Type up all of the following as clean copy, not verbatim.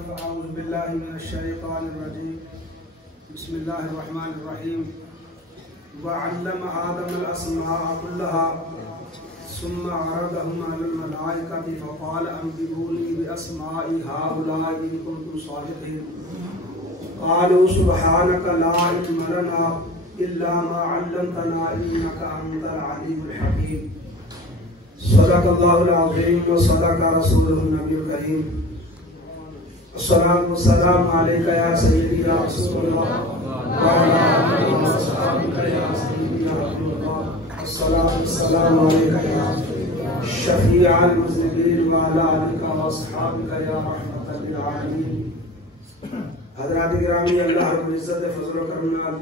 بعد فأعوذ بالله من الشيطان الرجيم بسم الله الرحمن الرحيم وعلم آدم الأسماء كلها ثم عرضهم على الملائكة فقال أنبئوني بأسماء هؤلاء إن كنتم صادقين قالوا سبحانك لا علم لنا إلا ما علمتنا إنك أنت العليم الحكيم صدق الله العظيم وصدق رسوله النبي الكريم الصلاة والسلام عليك يا سيدي يا رسول الله وعلى آلك وصحبك يا سيدي يا رسول الله الصلاة والسلام عليك يا شفيع المذنبين وعلى آلك وصحبك يا رحمة للعالمين حضرات گرامی، اللہ رب العزت فضل و کرم نال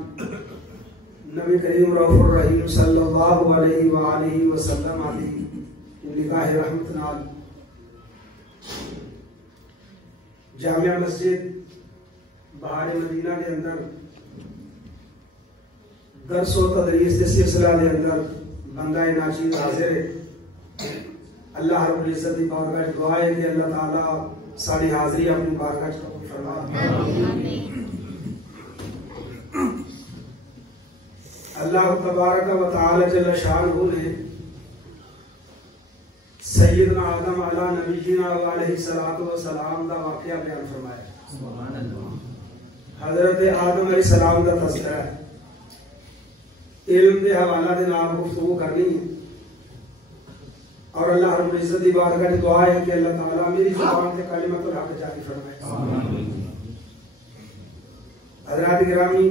نبی کریم رؤوف الرحیم صلی اللہ علیہ وآلہ وسلم علیہ نگاہ رحمت نال جامعہ مسجد بہار مدینہ کے اندر درس و تدریس کے سلسلہ کے اندر بندہ ناچیز حاضر ہے۔ اللہ رب العزت کی بارگاہ دعا ہے کہ اللہ تعالیٰ ساری حاضری اپنی بارگاہ قبول فرمائے۔ اللہ تبارک و تعالی جل شانہ نے سیدنا آدم علی نبینا و علیہ السلام دا واقعہ بیان فرمایا۔ حضرت آدم علیہ السلام دا تذکرہ ہے، علم دے حوالہ دے نام گفتگو کرنی ہے، اور اللہ رب العزت دی بارگاہ دی دعا ہے کہ اللہ تعالیٰ میری زبان تے کلمۃ الحق جاری فرمائے۔ حضرات گرامی،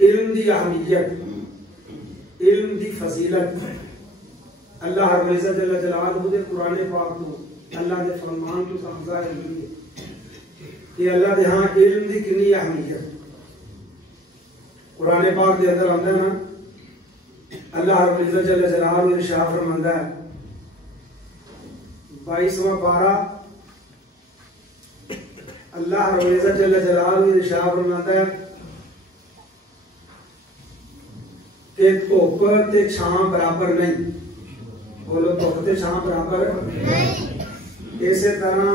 علم دی اہمیت، علم دی فضیلت اللہ رب العزت جل جلالہ دے قرآن پاک تو اللہ دے فرمان تو سمجھا ہے کہ اللہ دے ہاں علم دی کنی اہمیت قرآن پاک دے اندر آمدہ نا۔ اللہ رب العزت جل جلالہ دے ارشاد فرماندہ ہے 22واں پارہ، اللہ رب العزت جل جلالہ دے ارشاد فرماندہ ہے کہ دھوپ تے چھاں برابر نہیں، بولو دھوپ تے چھاں برابر نہیں، اسی طرح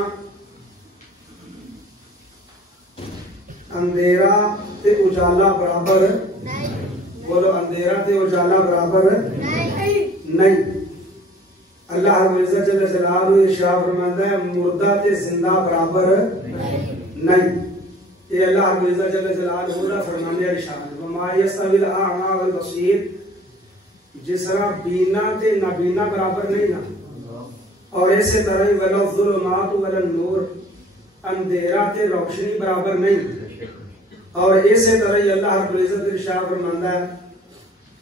اندھیرا تے اجالا برابر نہیں، بولو اندھیرا تے اجالا برابر نہیں۔ اللہ رب العزت جل جلالہ ارشاد فرماتا ہے مردہ تے زندہ برابر نہیں۔ یہ اللہ رب العزت جل جلالہ دا فرمانے ارشاد ہے وما یستوی الاعمی والبصیر، جس طرح بینا تے نابینا برابر نہیں نا، اور اسی طرح ولا الظلمات ولا النور، اندھیرا تے روشنی برابر نہیں، اور اسی طرح اللہ رب العزت ارشاد فرماتا ہے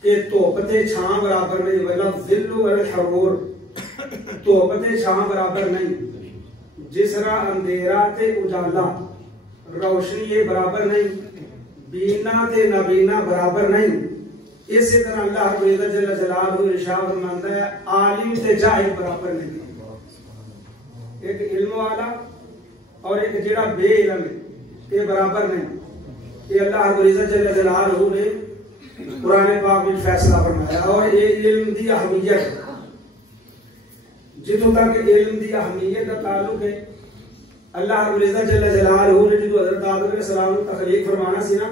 کہ دھوپ تے چھاں برابر نہیں، ولا الظل ولا الحرور، دھوپ تے چھاں برابر نہیں، جس طرح اندھیرا تے اجالا روشنی یہ برابر نہیں، بینا تے نابینا برابر نہیں۔ اسی طرح اللہ رب العزت جل جلالہ ارشاد فرماتا ہے عالم تے جاہل برابر نہیں، ایک علم والا اور ایک جڑا بے علم ہے یہ برابر نہیں۔ یہ اللہ رب العزت جل جلالہ نے قرآن پاک میں فیصلہ فرمایا، اور یہ علم دی اہمیت، جتوں تک علم دی اہمیت کا تعلق ہے، اللہ رب العزت جل جلالہ نے جدو حضرت آدم علیہ السلام کو تخلیق فرمانا سی نا،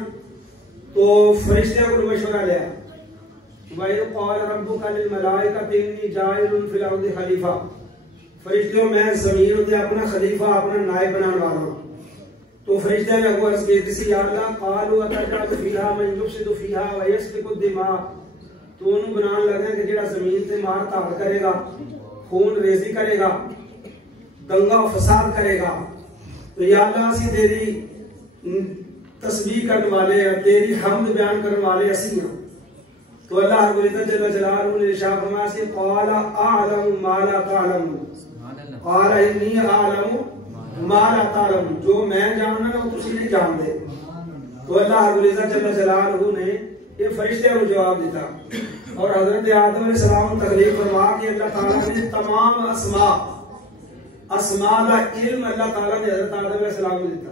تو فرشتیاں کو مشورہ لیا وَإِذْ قَالَ رَبُّكَ لِلْمَلَائِكَةِ إِنِّي جَاعِلٌ فِي الْأَرْضِ خلیفہ، فرشتیوں میں زمین ہوتے اپنا خلیفہ اپنا نائب بنانے والا ہوں۔ تو فرشتیاں نے کو عرض کی کسی یا اللہ قَالُوا أَتَجْعَلُ فِيهَا مَن يُفْسِدُ فِيهَا وَيَسْفِكُ الدِّمَاءَ، تو انہوں بنان لگے کہ جڑا زمین تے مار تاڑ کرے گا، خون ریزی کرے گا، دنگا و فساد کرے گا، تو یا اللہ اسی تیری تسبیح کرنے والے ہیں، تیری حمد بیان کرنے والے اسی ہیں۔ تو اللہ رب العزت جل جلالہ نے ارشاد فرمایا کہ قال اعلم ما لا تعلمون، قال انی اعلم ما لا تعلمون، جو میں جاننا نا وہ تسی نہیں جانتے۔ تو اللہ رب العزت جل جلالہ نے یہ فرشتوں کو جواب دیتا، اور حضرت آدم علیہ السلام تخلیق فرما کہ اللہ تعالیٰ نے تمام اسماء کا علم اللہ تعالیٰ نے حضرت آدم علیہ السلام کو دیتا۔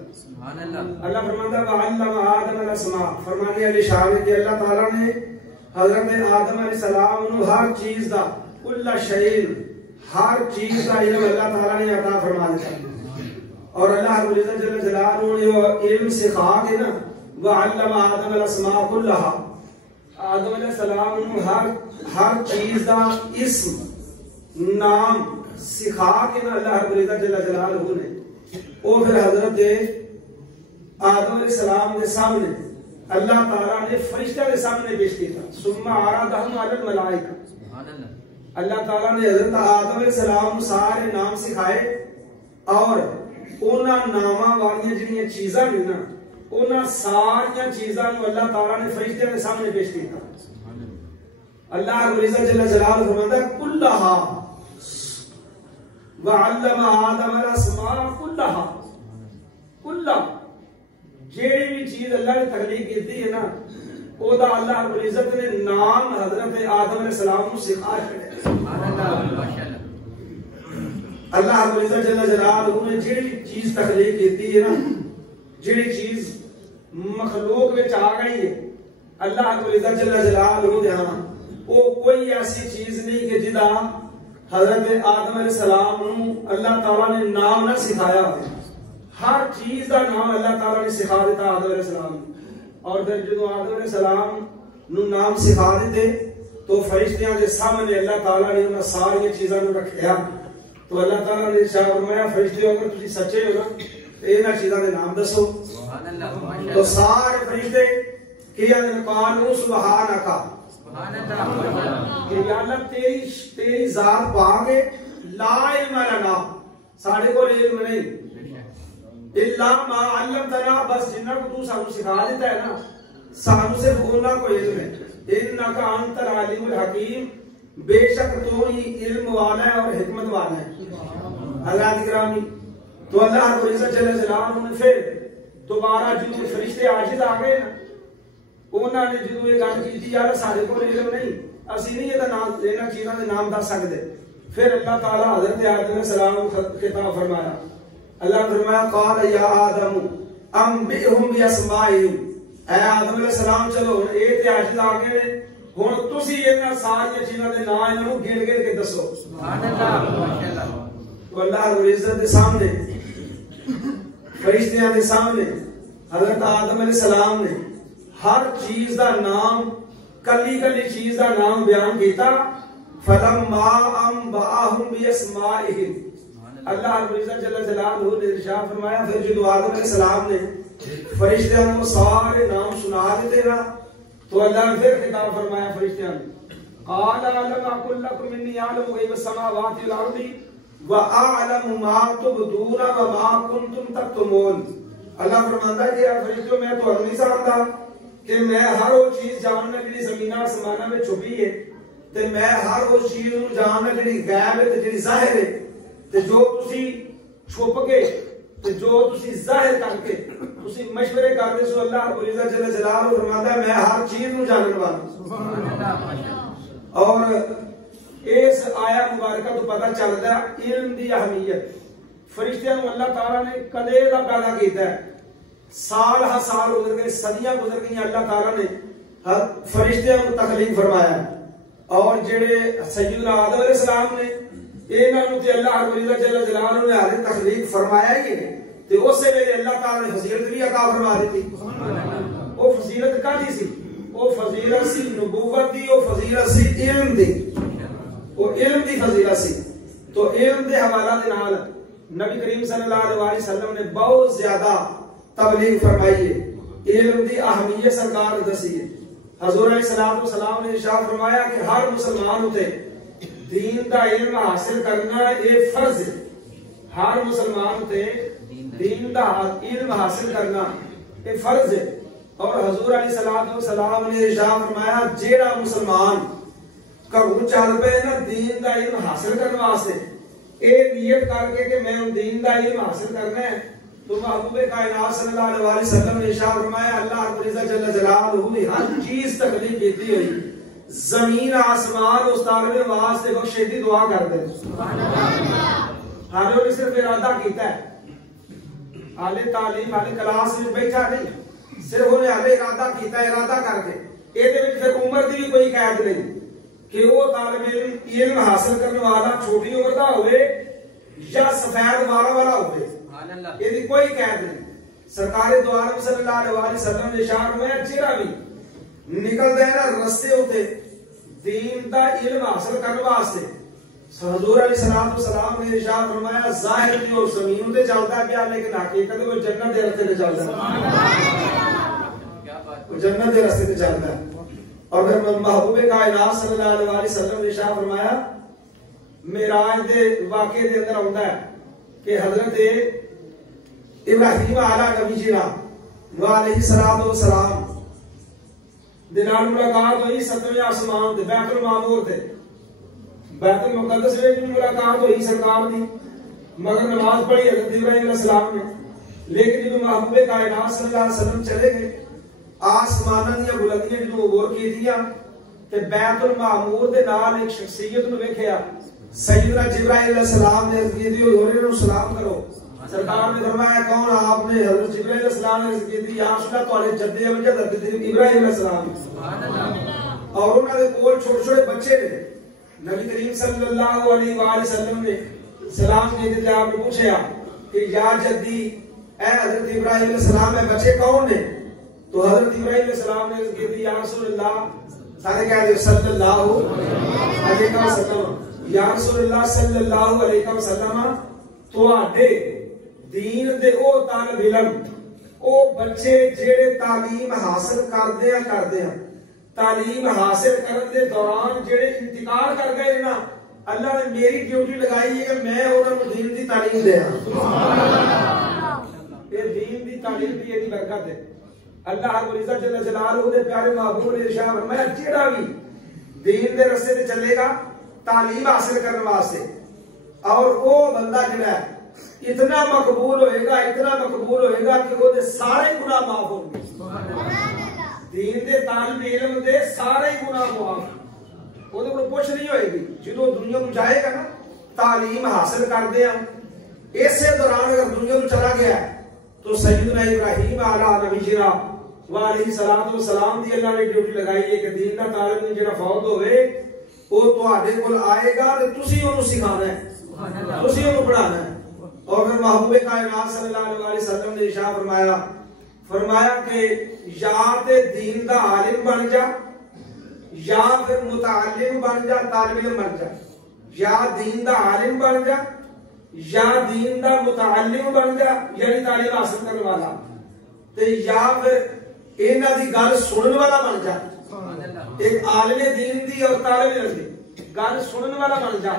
اللہ فرماتا ہے وَعَلَّمَ آدَمَ الْأَسْمَاءَ، فرمانے علی شان ہے کہ اللہ تعالیٰ نے حضرت آدم علیہ السلام نے ہر چیز دا کل شیء، ہر چیز کا علم اللہ تعالیٰ نے عطا فرما دیا۔ اور اللہ رب العزت جل جلالہ نے وہ علم سکھا کے نا وعلم آدم الاسماء كلها آدم علیہ السلام ہر چیز دا اسم نام سکھا کے نا اللہ رب العزت جل جلالہ نے وہ پھر حضرت آدم علیہ السلام کے سامنے اللہ تعالیٰ نے فرشتہ کے سامنے پیش کیا ثم عرضهم على الملائکہ اللہ تعالیٰ نے حضرت آدم علیہ السلام سارے نام سکھائے اور اونا نامہ والیاں جنہیں چیزاں نے نا اونا ساریاں چیزاں نو اللہ تعالیٰ نے فرشتہ کے سامنے پیش کیا اللہ رب العزت جل جلالہ فرماتا ہے کلھا وعلم آدم الاسماء کلھا کلھا جیڑی بھی چیز اللہ نے تخلیق کی تھی ہے نا او دا اللہ رب العزت نے نام حضرت آدم علیہ السلام کو سکھا چھڑے اللہ رب العزت جل جلالہ نے جیڑی چیز تخلیق کی تھی ہے نا جیڑی چیز مخلوق وچ آ گئی ہے اللہ رب العزت جل جلالہ نے ہاں وہ کوئی ایسی چیز نہیں کہ جدا حضرت آدم علیہ السلام نو اللہ تعالیٰ نے نام نہ سکھایا ہے ہر چیز کا نام اللہ تعالیٰ نے سکھا دیتا آدم علیہ السلام اور پھر جب آدم علیہ السلام نو نام سکھا دیتے تو فرشتیاں دے سامنے اللہ تعالیٰ نے انہاں ساری چیزاں نو رکھیا تو اللہ تعالیٰ نے ارشاد فرمایا فرشتے اگر تسی سچے ہو نا انہاں چیزاں دے نام دسو تو سارے فرشتے کیا نے قالوا سبحانک کہ یا اللہ تیری ذات پاک ہے لا علم لنا ساڑھے کو علم نہیں اللہ ما علمتنا بس جنہ کو تو سانو سکھا دیتا ہے نا سانو سے بولنا کو علم ہے انکا انت العلیم الحکیم بے شک تو ہی علم والا ہے اور حکمت والا ہے اللہ اکرامی تو اللہ رب العزت جل جلالہ نے پھر دوبارہ جو فرشتے عاجز آ گئے نا انہوں نے جدو یہ گل کی تھی یار سارے کو علم نہیں اسی نہیں یہ نام لینا چیزاں دے نام دس سکتے پھر اللہ تعالیٰ حضرت آدم علیہ السلام کو خطاب فرمایا اللہ نے فرمایا قال یا آدم انبئہم باسمائہم اے آدم علیہ السلام چلو اے تے عاجز آ گئے ہن تسی انہاں ساری چیزاں دے نام انہاں گن گن کے دسو سبحان اللہ ماشاءاللہ تو اللہ رب العزت دے سامنے فرشتیاں دے سامنے حضرت آدم علیہ السلام نے ہر چیز دا نام کلی کلی چیز دا نام بیان کیتا فلما انبأہم باسمائہم اللہ رب العزت جل جلالہ نے ارشاد فرمایا پھر جب آدم علیہ السلام نے فرشتیاں کو سارے نام سنا دیتے نا تو اللہ نے پھر خطاب فرمایا فرشتیاں نے قال علم اقول لكم اني اعلم غیب السماوات والارض واعلم ما تبدون وما كنتم تكتمون اللہ فرماتا ہے کہ فرشتوں میں تو نہیں جانتا کہ میں ہر وہ چیز جاننا جڑی زمین آسماناں میں چھپی ہے تے میں ہر وہ چیز جاننا جڑی غائب ہے تے جڑی ظاہر ہے تے جو تسی چھپ کے تے جو تسی ظاہر کر کے تسی مشورے کرتے سو اللہ رب العزت جل جلالہ فرماتا ہے میں ہر چیز نو جاننے والا سبحان اللہ اور اس آیا مبارکہ تو پتہ چلدا ہے علم دی اہمیت فرشتیاں نو اللہ تعالی نے کدے دا پیدا کیتا ہے سال ہا سال گزر گئے صدیاں گزر گئی اللہ تعالی نے فرشتیاں کو تخلیق فرمایا اور جڑے سیدنا آدم علیہ السلام نے انہاں نو تے اللہ رب العزت جل جلالہ نے ہر تخلیق فرمایا ہی ہے تے اسے ویلے اللہ تعالی نے فضیلت بھی عطا فرما دی سبحان اللہ او فضیلت کاہدی سی او فضیلت سی نبوت دی او فضیلت سی علم دی او علم دی فضیلت سی تو علم دے حوالہ دے نال نبی کریم صلی اللہ علیہ وسلم نے بہت زیادہ تبلیغ فرمائی ہے علم دی اہمیت سرکار نے دسی ہے حضور علیہ السلام نے ارشاد فرمایا کہ ہر مسلمان ہوتے دین دا علم حاصل کرنا یہ فرض ہے ہر مسلمان ہوتے دین دا علم حاصل کرنا یہ فرض ہے اور حضور علیہ السلام نے ارشاد فرمایا جیڑا مسلمان گھروں چل پے نا دین دا علم حاصل کرنے واسطے اے نیت کر کے کہ میں دین دا علم حاصل کرنا ہے تو محبوب کائنات صلی اللہ علیہ وسلم نے ارشاد فرمایا اللہ رب العزت جل جلالہ نے ہر چیز تخلیق کی ہوئی زمین آسمان اس طالب واسطے بخشے دی دعا کر دے سبحان اللہ حالوں نے صرف ارادہ کیتا ہے آلے تعلیم آلے کلاس میں بیٹھا نہیں صرف انہیں آلے ارادہ کیتا ہے ارادہ کر کے یہ دے وچ پھر عمر دی بھی کوئی قید نہیں کہ وہ طالب علم حاصل کرنے والا چھوٹی عمر دا ہوئے یا سفید والا ہوئے یہ کوئی قید نہیں. سرکار دو عالم صلی اللہ علیہ وسلم نے ارشاد فرمایا جیڑا بھی نکلدا ہے نا رستے ہوتے دین دا علم حاصل کرنے واسطے, حضور علیہ السلام نے ارشاد فرمایا ظاہر بھی اور زمین تے چلدا پیا لیکن حقیقت وہ جنت دے راستے تے چلدا ہے. وہ جنت دے راستے تے چلدا ہے. اور پھر محبوب کائنات صلی اللہ علیہ وسلم نے ارشاد فرمایا معراج دے واقعے دے اندر آندا ہے کہ حضرت ابراہیم علیہ نبی جی علیہ السلام دے نال ملاقات ہوئی 7ویں آسمان تے بیت المعمور تے. بیت المقدس میں بھی ملاقات ہوئی سرکار دی, مگر نماز پڑھی حضرت ابراہیم علیہ السلام نے. لیکن جب محبوب کائنات صلی اللہ علیہ وسلم چلے گئے آسماناں دی بلندیاں جدوں عبور کیتیاں تے بیت المعمور دے نال ایک شخصیت نوں ویکھیا. سیدنا جبرائیل علیہ السلام نے عرض کی حضور نوں سلام کرو. سرکار نے فرمایا کون؟ آپ نے حضرت جبرائیل علیہ السلام نے عرض کی یا رسول اللہ تواڈے جدے امجد حضرت ابراہیم علیہ السلام. سبحان اللہ. اور انہاں دے کول چھوٹے چھوٹے بچے نے. نبی کریم صلی اللہ علیہ وآلہ وسلم نے سلام دیتے تھے, آپ نے پوچھا کہ یا جدی اے حضرت ابراہیم علیہ السلام میں بچے کون نے؟ تو حضرت ابراہیم علیہ السلام نے عرض کی تھی یا رسول اللہ, سارے کہہ دے صلی اللہ علیہ وسلم, یا رسول اللہ صلی اللہ علیہ وسلم تواڈے دین دے او طالب علم او بچے جڑے تعلیم حاصل کردے ہیں تعلیم حاصل کرنے دے دوران جڑے انتقال کر گئے نا, اللہ نے میری ڈیوٹی لگائی ہے کہ میں انہاں نوں دین دی تعلیم دیاں. یہ دین دی تعلیم دی ایڈی برکت ہے. اللہ رب العزت جل جلالہ دے پیارے محبوب نے ارشاد فرمایا جیڑا بھی دین دے راستے تے چلے گا تعلیم حاصل کرنے واسطے, اور وہ بندہ جڑا ہے اتنا مقبول ہوئے گا کہ وہ دے سارے گناہ معاف ہوں گے. دین دے طالب علم دے سارے گناہ معاف, وہ تو کچھ نہیں ہوئے گی. جدو دنیا کو جائے گا نا تعلیم حاصل کرتے ہیں, اسی دوران اگر دنیا کو چلا گیا ہے تو سیدنا ابراہیم علیہ نبی جنا علیہ السلام دی اللہ نے ڈیوٹی لگائی ہے کہ دین دا طالب علم جڑا فوت ہوئے وہ تواڈے کول آئے گا تے تسی اونوں سکھانا ہے, تسی اونوں پڑھانا ہے. اور پھر محبوب کائنات صلی اللہ علیہ وسلم نے ارشاد فرمایا کہ یا تے دین دا عالم بن جا یا پھر متعلم بن جا, طالب علم بن جا. یا دین دا عالم بن جا یا دین دا متعلم بن جا یعنی تعلیم حاصل کرنے والا, تے یا پھر انہاں دی گل سنن والا بن جا. ایک عالم دین دی اور طالب علم دی گل سنن والا بن جا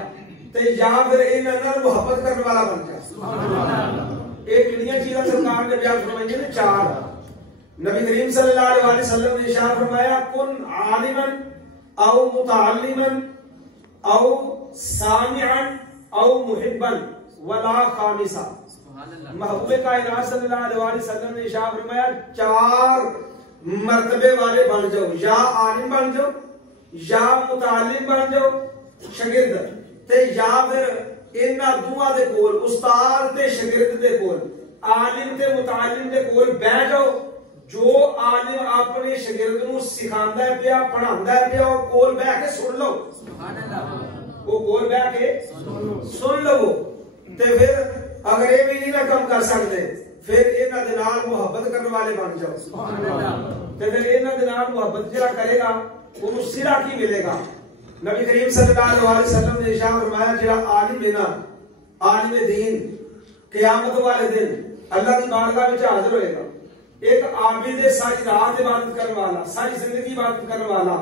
تے یا پھر انہاں نال محبت کرنے والا بن جا. ایک کتنی چیزاں سرکار نے بیان فرمائی ہیں, 4. نبی کریم صلی اللہ علیہ وسلم نے ارشاد فرمایا کن عالما او متعلما او سامعا او محبا ولا خامسا. محبوب کائنات صلی اللہ علیہ وسلم نے ارشاد فرمایا 4 مرتبے والے بن جاؤ, یا عالم بن جاؤ یا متعلم بن جاؤ شاگرد, تے یا پھر انہاں دوواں دے کول استاد تے شاگرد دے کول عالم تے متعلم دے کول بیٹھ جاؤ. جو عالم اپنے شاگرد نوں سکھاندا ہے پیا پڑھاندا ہے پیا او کول بیٹھ کے سن لو. سبحان اللہ. وہ کول بیٹھ کے سن لو. تے پھر اگر یہ بھی نہیں کم کر سکتے پھر انہاں دے نال محبت کرنے والے بن جاؤ. سبحان اللہ. تے پھر انہاں دے نال محبت جڑا کرے گا اونوں سرا کی ملے گا. نبی کریم صلی اللہ علیہ وسلم نے ارشاد فرمایا جڑا عالم ہے نا, عالم دین, قیامت والے دن اللہ کی بارگاہ میں حاضر ہوئے گا. ایک عابد ہے ساری رات عبادت کرنے والا, ساری زندگی عبادت کرنے والا,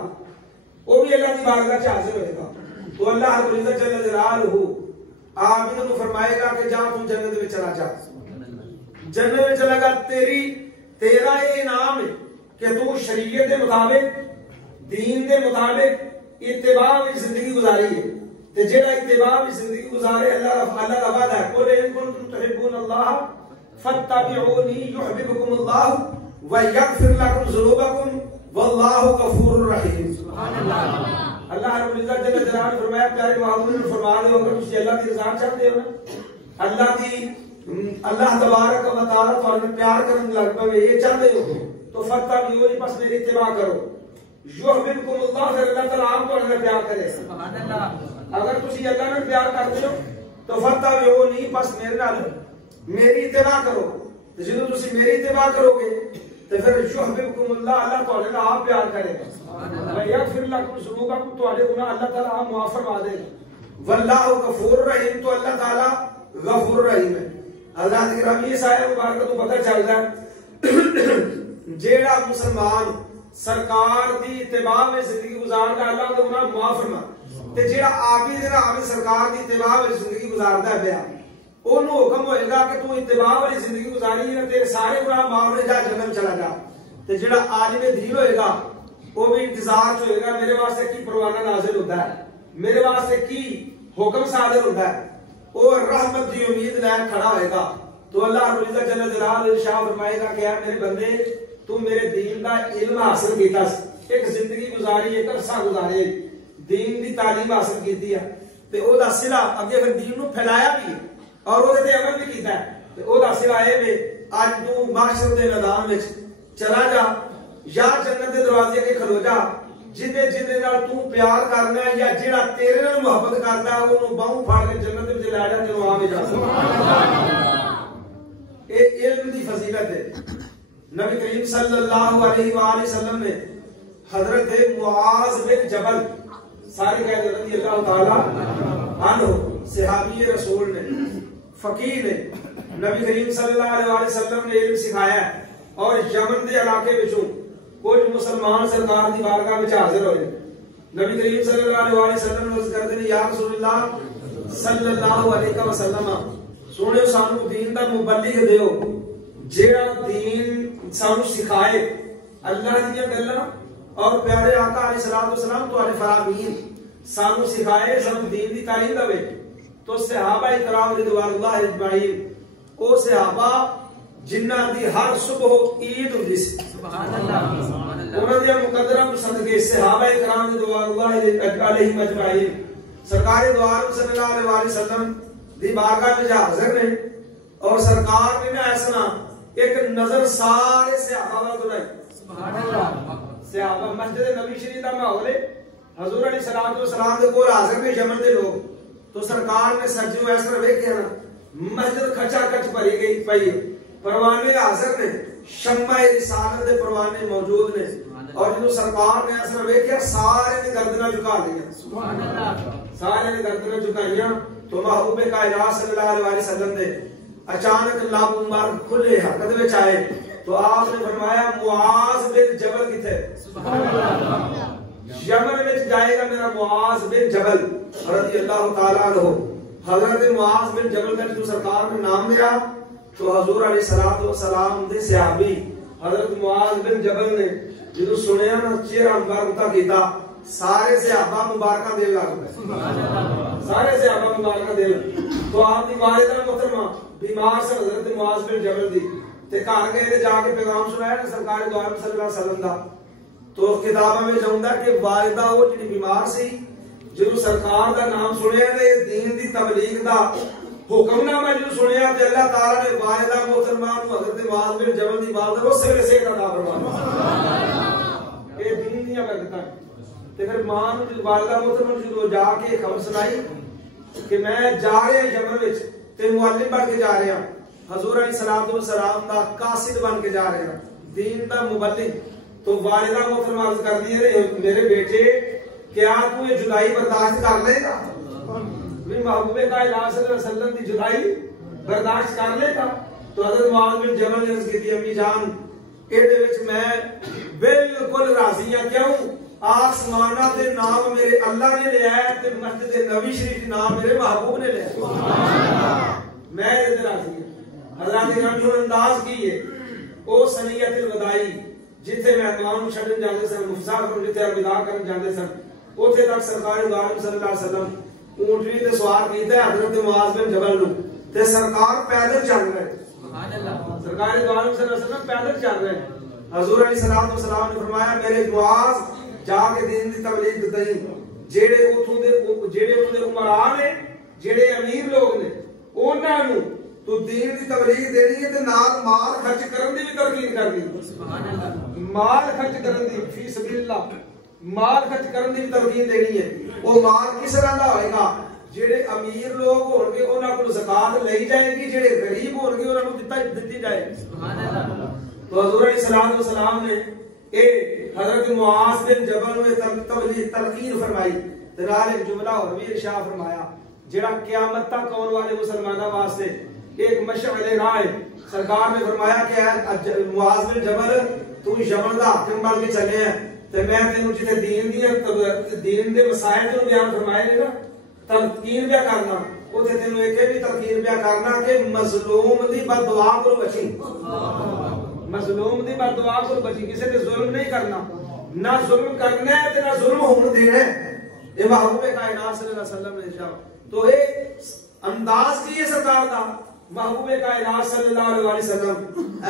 وہ بھی اللہ کی بارگاہ میں حاضر ہوئے گا. تو اللہ رب العزت جل جلالہ عابد کو فرمائے گا کہ جا تم جنت میں چلا جا, جنت میں چلا گا. تیرا یہ انعام ہے کہ تو شریعت کے مطابق دین کے مطابق اتباع میں زندگی گزاری ہے. تے جڑا اتباع میں زندگی گزارے اللہ کا وعدہ ہے قل ان کنتم تحبون اللہ فاتبعونی یحببکم اللہ ویغفر لکم ذنوبکم واللہ غفور رحیم. سبحان اللہ. اللہ رب العزت جل جلالہ نے فرمایا پیارے محبوب نے فرما دے اگر تسی اللہ کی رضا چاہتے ہو نا, اللہ تبارک و تعالی تمہیں پیار کرنے لگ پے یہ چاہتے ہو تو فاتبعونی پس میری اتباع کرو. یحببکم اللہ پھر اللہ تعالی آپ کو پیار کرے. سبحان اللہ. اگر تسی اللہ نے پیار کرتے ہو تو فتبعونی پس میری اتباع کرو. جدوں تسی میری اتباع کرو گے تو پھر یحببکم اللہ, اللہ تواڈے نال آپ پیار کرے گا. ویغفر لکم ذنوبکم, تواڈے گناہ اللہ تعالی آپ معاف فرما دے گا. واللہ غفور رحیم, تو اللہ تعالی غفور رحیم ہے. حضرات گرامی اس آیت مبارکہ تو پتہ چلدا ہے جیڑا مسلمان سرکار دی اتباع میں زندگی گزاردا اللہ دے گناہ معاف فرما, تے جیڑا عابد ہے عابد سرکار دی اتباع میں زندگی گزاردا ہے پیا, انہوں حکم ہوئے گا کہ تو اتباع والی زندگی گزاری ہے تیرے سارے گناہ معاف نے جا جنم چلا جا. تے جیڑا عالم دین ہوئے گا وہ بھی انتظار ہوئے گا میرے واسطے کی پروانہ نازل ہوتا ہے, میرے واسطے کی حکم صادر ہوتا ہے, اور رحمت کی امید لے کھڑا ہوئے گا. تو اللہ رب العزت جل جلالہ ارشاد فرمائے گا کہ اے میرے بندے تو میرے دین کا علم حاصل کیتا, ایک زندگی گزاری, ایک عرصہ گزارے, دین دی تعلیم حاصل کیتی ہے, تے او دا صلہ اگے پھر دین نو پھیلایا بھی اور وہ تے عمل بھی کیتا ہے. تے او دا صلہ اے وے اج تو معاشر دے میدان وچ چلا جا یا جنت دے دروازے کے کھلو جا, جدے نال تو پیار کرنا ہے یا جڑا تیرے نال محبت کردا ہے اونوں باہوں پھڑ کے جنت وچ لے جا تے وہاں وچ جا. سبحان اللہ, اے علم دی فضیلت ہے. نبی کریم صلی اللہ علیہ وآلہ وسلم نے حضرت معاذ بن جبل, سارے کہہ دے رضی اللہ تعالی عنہ, صحابی رسول نے, فقیہ نے, نبی کریم صلی اللہ علیہ وآلہ وسلم نے علم سکھایا ہے. اور یمن دے علاقے وچوں کچھ مسلمان سرکار دی بارگاہ وچ حاضر ہوئے. نبی کریم صلی اللہ علیہ وآلہ وسلم نے عرض کردے نے یا رسول اللہ صلی اللہ علیہ وسلم, سونے سانو دین دا مبلغ دیو جیڑا دین سانو سکھائے, اللہ دی گلاں اور پیارے آقا علیہ الصلوۃ والسلام تو علیہ فرامین سانو سکھائے, سانو دین دی تعلیم دے. تو صحابہ کرام رضوان اللہ اجمعین, او صحابہ جنہاں دی ہر صبح عید ہوندی سی, سبحان اللہ, انہاں دی مقدرہ صدقے صحابہ کرام رضوان اللہ علیہم اجمعین سرکار دو عالم صلی اللہ علیہ وسلم دی بارگاہ میں حاضر نے, اور سرکار نے ایسا ایک نظر سارے صحابہ پر دلائی. سبحان اللہ, صحابہ مسجد نبی شریف دا ماحول ہے, حضور علیہ الصلوۃ والسلام دے کول حاضر نے یمن دے لوگ. تو سرکار نے سجو اس طرح ویکھیا نا مسجد کھچا کھچ بھری گئی پئی, پروانے حاضر نے, شمع رسالت دے پروانے موجود نے, اور جدوں سرکار نے اس طرح ویکھیا سارے نے گردناں جھکا لیا. سبحان اللہ, سارے نے گردناں جھکائیاں. تو محبوب کائنات صلی اللہ علیہ وسلم نے اچانک لب مبارک کھلے حرکت وچ آئے. تو آپ نے فرمایا معاذ بن جبل کتے, سبحان اللہ, یمن وچ جائے گا میرا معاذ بن جبل رضی اللہ تعالی عنہ. حضرت معاذ بن جبل کا جو سرکار نے نام لیا تو حضور علیہ الصلوۃ والسلام دے صحابی حضرت معاذ بن جبل نے جدوں سنیا نا چہرہ مبارک کیتا, سارے صحابہ مبارکہ دل لگ گئے. سبحان اللہ, سارے صحابہ مبارکہ دل. تو آپ دی والدہ محترمہ بیمار سے حضرت معاذ بن جبل دی, تے گھر گئے تے جا کے پیغام سنایا نا سرکار دو عالم صلی اللہ علیہ وسلم دا. تو کتاباں میں جاوندا کہ والدہ وہ جڑی بیمار سی جدوں سرکار دا نام سنیا تے دین دی تبلیغ دا حکم نامہ جو سنیا تے اللہ تعالی نے والدہ محترمہ کو حضرت معاذ بن جبل دی والدہ کو سر سے عطا فرمایا. سبحان اللہ, اے دین دی برکتاں. تے پھر ماں نوں جو والدہ محترمہ جو جا کے خبر سنائی کہ میں جا رہا یمن وچ تے معلم بن کے جا رہا, حضور علیہ الصلوۃ والسلام دا قاصد بن کے جا رہا, دین دا مبلغ. تو والدہ محترمہ عرض کرتی ہے میرے بیٹے کیا تو یہ جدائی برداشت کر لے گا؟ محبوب کائنات صلی اللہ علیہ وسلم دی جدائی برداشت کر لے گا؟ تو حضرت معاذ بن جبل نے عرض کی امی جان اے دے وچ میں بالکل راضی ہاں. کیوں؟ آسمانہ تے نام میرے اللہ نے لیا ہے تے مسجد نبی شریف نام میرے محبوب نے لیا ہے, میں اے دے راضی ہوں. حضرات کرام جو انداز کی ہے او سنیت الوداعی جتھے مہمان چھڈن جاندے سن, مسافر جتھے الوداع کرن جاندے سن, اوتھے تک سرکار دو عالم صلی اللہ علیہ وسلم اونٹنی تے سوار کیتا ہے حضرت معاذ بن جبل نو, تے سرکار پیدل چل رہے. سبحان اللہ, سرکار دو عالم صلی اللہ علیہ وسلم پیدل چل رہے. حضور علیہ الصلوۃ والسلام نے فرمایا میرے معاذ جا کے دین دی تبلیغ دئی, جڑے اوتھوں دے عمرا نے, جڑے امیر لوگ نے, انہاں نوں تو دین دی تبلیغ دینی ہے تے نال مال خرچ کرن دی بھی تلقین کرنی. سبحان اللہ, مال خرچ کرن دی فی سبیل اللہ, مال خرچ کرن دی بھی تلقین دینی ہے. وہ مال کس طرح دا ہوئے گا؟ جڑے امیر لوگ ہون گے انہاں کول زکات لئی جائے گی، جڑے غریب ہون گے انہاں نوں دتی جائے گی. سبحان اللہ. تو حضور علیہ الصلوۃ والسلام نے اے حضرت معاذ بن جبل نوں تلقین فرمائی تے نال ایک جملہ اور بھی ارشاد فرمایا جڑا قیامت تک آنے والے مسلمانوں واسطے ایک مشعل راہ ہے. سرکار نے فرمایا کہ معاذ بن جبل تو یمن دا حاکم بن کے چلے ہیں تے میں تینوں جتھے دین دے مسائل تو بیان فرمائے نے نا تلقین پیا کرنا اوتھے تینوں ایک بھی تلقین پیا کرنا کہ مظلوم دی بد دعا کو بچی. مظلوم دی بد دعا کو بچی. کسی نے ظلم نہیں کرنا، نہ ظلم کرنا ہے تے نہ ظلم ہون دینا ہے. یہ محبوب کائنات صلی اللہ علیہ وسلم نے ارشاد. تو یہ انداز کی ہے سرکار دا محبوب کائنات صلی اللہ علیہ وسلم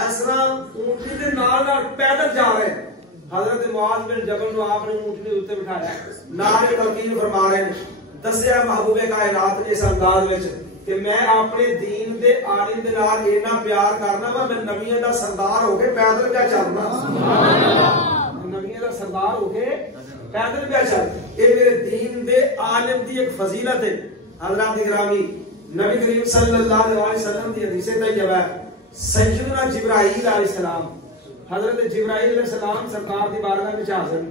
اس طرح اونٹنی دے نال پیدل جا رہے ہیں. حضرت معاذ بن جبل نو آپ نے اونٹنی اوتے بٹھایا نال تلقین فرما رہے ہیں. دسیا محبوب کائنات نے اس انداز وچ کہ میں اپنے دین دے عالم دے نال اتنا پیار کرنا وا میں نبیوں دا سردار ہو کے پیدل پیا چلنا. سبحان اللہ. نبیوں دا سردار ہو کے پیدل پیا چل. یہ میرے دین دے عالم دی ایک فضیلت ہے. حضرات گرامی نبی کریم صلی اللہ علیہ وسلم کی حدیث طیبہ ہے سیدنا جبرائیل علیہ السلام حضرت جبرائیل علیہ السلام سرکار دی بارگاہ میں حاضر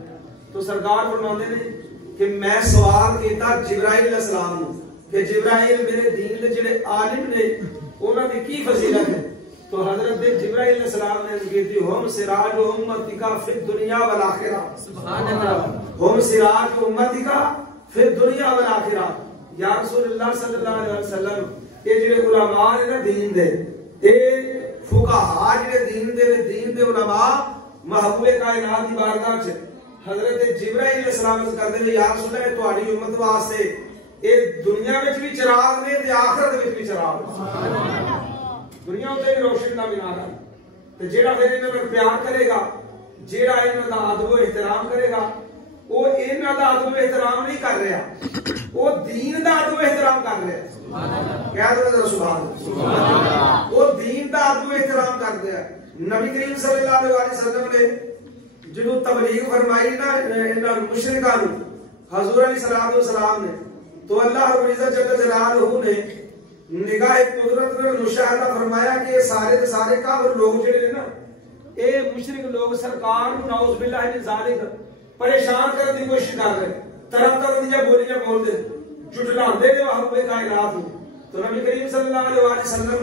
تو سرکار فرماتے ہیں کہ میں سوال کیتا جبرائیل علیہ السلام کہ جبرائیل میرے دین دے جڑے عالم نے انہاں دی کی فضیلت ہے. تو حضرت جبرائیل علیہ السلام نے کہتی ہم سراج امتک فی الدنیا والآخرہ. سبحان اللہ. ہم سراج امتک فی الدنیا والآخرہ. یا رسول اللہ صلی اللہ علیہ وسلم یہ جڑے علماء ہیں نا دین دے یہ فقہاء جڑے دین دے علماء محبوب کائنات دی بارگاہ چ حضرت جبرائیل علیہ السلام سے کہتے ہیں یا رسول اللہ تہاڈی امت واسطے یہ دنیا وچ بھی چراغ نے تے آخرت وچ بھی چراغ. سبحان اللہ. دنیا تے بھی روشن دا مینار ہے تے جیڑا پھر انہاں نال پیار کرے گا جیڑا انہاں دا ادب و احترام کرے گا وہ انہاں دا ادب و احترام نہیں کر رہا وہ دین دا ادب و احترام کر رہا ہے. سبحان اللہ. کہہ دو سبحان اللہ. سبحان اللہ. وہ دین دا ادب و احترام کر رہا ہے. نبی کریم صلی اللہ علیہ وسلم نے جنہوں تبلیغ فرمائی نا انہاں مشرکاں نوں حضور علیہ الصلوۃ والسلام نے تو اللہ رب العزت جل جلالہ نے نگاہ قدرت میں مشاہدہ فرمایا کہ یہ سارے دے سارے کافر لوگ جڑے نا اے مشرک لوگ سرکار نو نعوذ باللہ من ذالک پریشان کرنے کی کوشش کر رہے طرح دیا بولیاں بول دے جھٹلاندے نے محبوب کائنات نو. تو نبی کریم صلی اللہ علیہ وسلم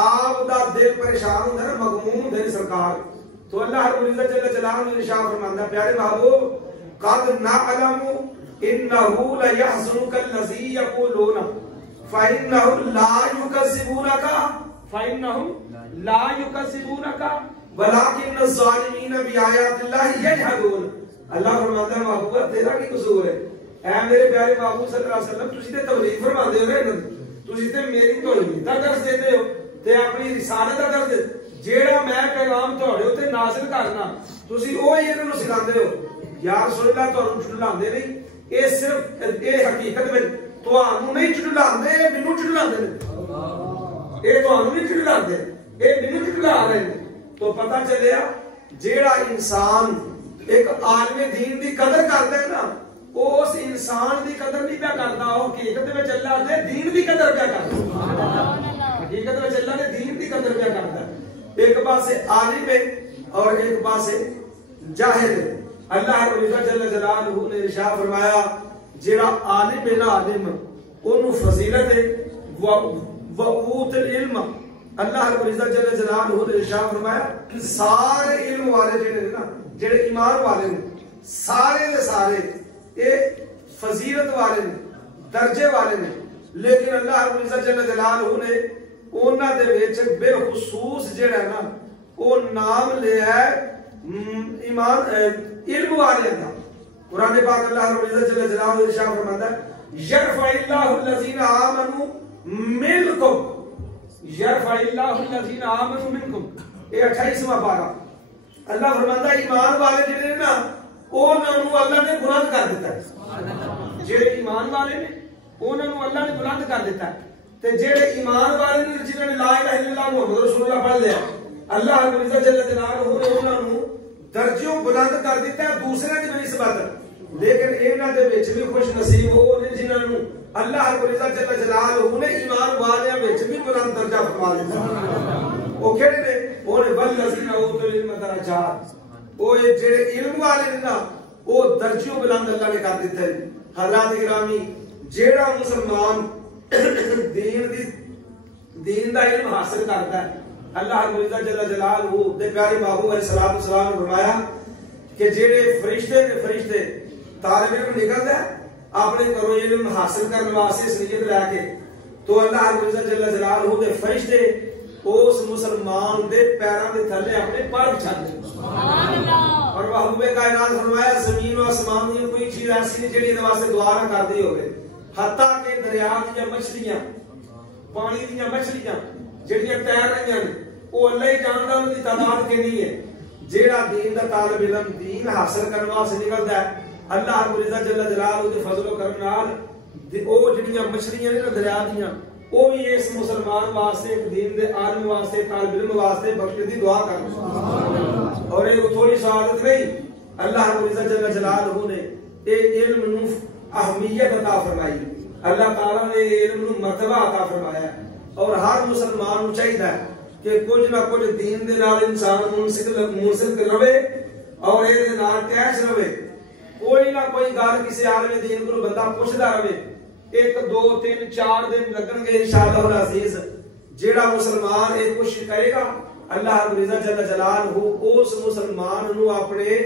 آپ دا دل پریشان ہوندا ہے مغموم ہوندے نے سرکار. تو اللہ رب العزت جل جلالہ نے ارشاد فرماندا پیارے محبوب قد نعلم انه لا يحزنك الذي يقولون فانهم لا يكذبونك ولكن الظالمين بآيات الله يجحدون. اللہ فرماتا ہے محبوب تیرا کی قصور ہے اے میرے پیارے محبوب صلی اللہ علیہ وسلم تسی تے تبلیغ فرماندے ہو نا تسی تے میری توحید دا درس دیندے ہو تے اپنی رسالت دا درس جیڑا میں پیغام تہاڈے اوتے نازل کرنا تسی اوہی انہاں نوں سکھاندے ہو. یا رسول اللہ تہانوں جھٹلاندے نہیں اے صرف اے حقیقت وچ تہانوں نہیں جھٹلاندے مینوں جھٹلاندے نے. اے تہانوں نہیں جھٹلاندے اے مینوں جھٹلا رہے ہیں. تو پتہ چلیا جیڑا انسان ایک عالم دین دی قدر کرتا ہے نا وہ اس انسان دی قدر نہیں پیا کرتا وہ حقیقت میں اللہ دے دین دی قدر پیا کرتا. حقیقت میں اللہ دے دین دی قدر پیا کرتا ہے. ایک پاسے عالم ہے اور ایک پاسے جاہل ہے. اللہ رب العزت جل جلالہ نے ارشاد فرمایا جیڑا عالم ہے نا عالم اونوں فضیلت ہے وَأُوتِ الْعِلْمَ. اللہ رب العزت جل جلالہ نے ارشاد فرمایا سارے علم والے جڑے نا جڑے ایمان والے نے سارے دے سارے اے فضیلت والے نے درجے والے نے لیکن اللہ رب العزت جل جلالہ نے انہاں دے وچ بالخصوص جڑا نا او نام لیا ہے ایمان علم والے دا. قرآن پاک اللہ رب العزت جل جلالہ ارشاد فرماتا ہے یرفع اللہ الذین آمنوا منکم یرفع اللہ الذین آمنوا منکم. یہ 28واں پارہ اللہ فرماتا ہے ایمان والے جڑے نا انہاں نوں اللہ نے بلند کر دیتا ہے. جڑے ایمان والے نے انہاں نوں اللہ نے بلند کر دیتا ہے تے جڑے ایمان والے نے جنہاں نے لا الہ الا اللہ محمد رسول اللہ پڑھ لیا اللہ رب العزت جل جلالہ نے انہاں نوں درجوں بلند کر دیتا ہے دوسرے کی نسبت. لیکن انہاں دے وچ بھی خوش نصیب وہ نے جنہاں نوں اللہ رب العزت جل جلالہ نے ایمان والیاں وچ بھی بلند درجہ فرما دتا او کہڑے نے او نے والذین اوتوا العلم درجات او جڑے علم والے نے نا او درجے بلند اللہ نے کر دتے ہیں حضرات گرامی جیڑا مسلمان دین دا علم حاصل کرتا ہے اللہ رب العزت جل جلالہ دے پیارے محبوب علیہ الصلوۃ والسلام نے فرمایا کہ جڑے فرشتے طالب علم نکلتا ہے اپنے گھروں علم حاصل کرنے واسطے اس نیت لے کے تو اللہ رب العزت جل جلالہ دے فرشتے اس مسلمان دے پیراں دے تھلے اپنے پر بچھاندے سبحان اللہ اور محبوب کائنات فرمایا زمین و آسمان دی کوئی چیز ایسی نہیں جڑی دے واسطے دعا نہ کردی ہوے حتیٰ کہ دریا دی مچھلیاں پانی دی مچھلیاں جڑیاں تیر رہی ہیں وہ اللہ ہی جاندا ان کی تعداد کتنی ہے جیڑا دین دا طالب علم دین حاصل کرنے واسطے نکلدا ہے اللہ رب العزت جل جلالہ دے فضل و کرم نال او جڑیاں مچھلیاں نے دریا دیاں او بھی اس مسلمان واسطے دین دے عالم واسطے طالب علم واسطے بخشش دی دعا کرن اور یہ تھوڑی سعادت نہیں اللہ رب العزت جل جلالہ نے اے علم نو اہمیت عطا فرمائی اللہ تعالی نے علم نو مرتبہ عطا فرمایا اور ہر مسلمان نو چاہیے کہ کچھ نہ کچھ دین دے نال انسان منسلک رہے اور اے دے نال اٹیچ رہے کوئی نہ کوئی گل کسی عالم دین کو بندہ پوچھدا رہے 1 2 3 4 دن لگن گے انشاءاللہ العزیز جیڑا مسلمان اے کوشش کرے گا اللہ رب العزت جل جلالہ اس مسلمان نو اپنے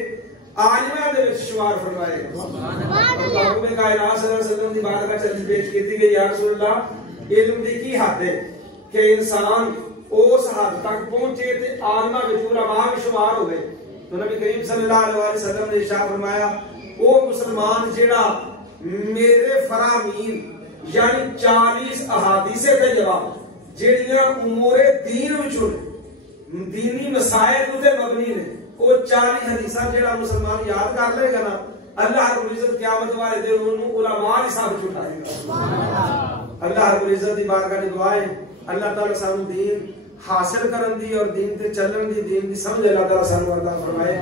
عالماں دے وچ شمار فرمائے سبحان اللہ محبوب کائنات صلی اللہ علیہ وسلم دی بارگاہ چ پیش کیتی گئی یا رسول اللہ علم دی کی حد ہے کہ انسان اس حد تک پہنچے تے عالماں وچ علماء شمار ہوئے تو نبی کریم صلی اللہ علیہ وسلم نے ارشاد فرمایا او مسلمان جیڑا میرے فرامین یعنی 40 احادیث طیبہ جڑیاں امور دین وچ دینی مسائل تے مبنی نے وہ 40 حدیثاں جڑا مسلمان یاد کر لے گا نا اللہ رب العزت قیامت والے دن انہوں علماء حساب چھٹائے گا سبحان اللہ اللہ رب العزت دی بارگاہ میں دعائیں اللہ تعالی سانو دین حاصل کرن دی اور دین تے چلن دی دین دی سمجھ اللہ تعالی سانو عطا فرمائے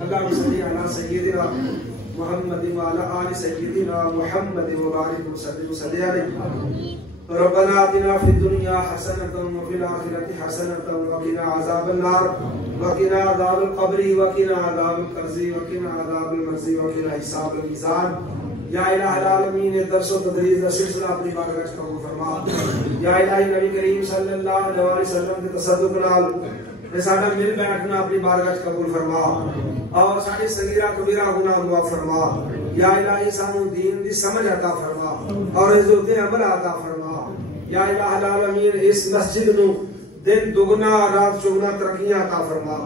اللہ صلی علی سیدنا محمد وعلى آل سيدنا محمد وبارك وسلم عليه ربنا آتنا في الدنيا حسنة وفي الآخرة حسنة وقنا عذاب النار وقنا عذاب القبر وقنا عذاب القرز وقنا عذاب المرز وقنا حساب الميزان یا الہ العالمین درس و تدریس کا سلسلہ اپنی بارگاہ وچ قبول فرما یا الہی نبی کریم صلی اللہ علیہ وسلم کے تصدق نال ساڈا مل بیٹھنا اپنی بارگاہ وچ قبول فرما اور ساڈی صغیرہ کبیرہ گناہ معاف فرما یا الہی سانو دین دی سمجھ عطا فرما اور اس تے عمل عطا فرما یا الہ العالمین اس مسجد نو دن دگنا رات چگنا ترقیاں عطا فرما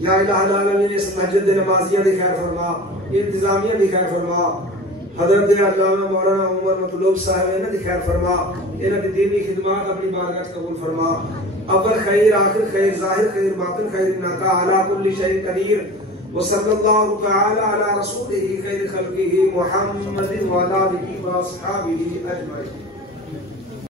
یا الہ العالمین اس مسجد دے نمازیاں دی خیر فرما انتظامیہ دی خیر فرما حضرت علامہ مولانا عمر مطلوب صاحب انہاں دی خیر فرما انہاں دی دینی خدمات اپنی بارگاہ وچ قبول فرما اول خیر آخر خیر ظاہر خیر باطن خیر انک علی کل شیء قدیر وصلی اللہ تعالی علی رسولہ خیر خلقہ محمد وعلی آلہ واصحابہ اجمعین.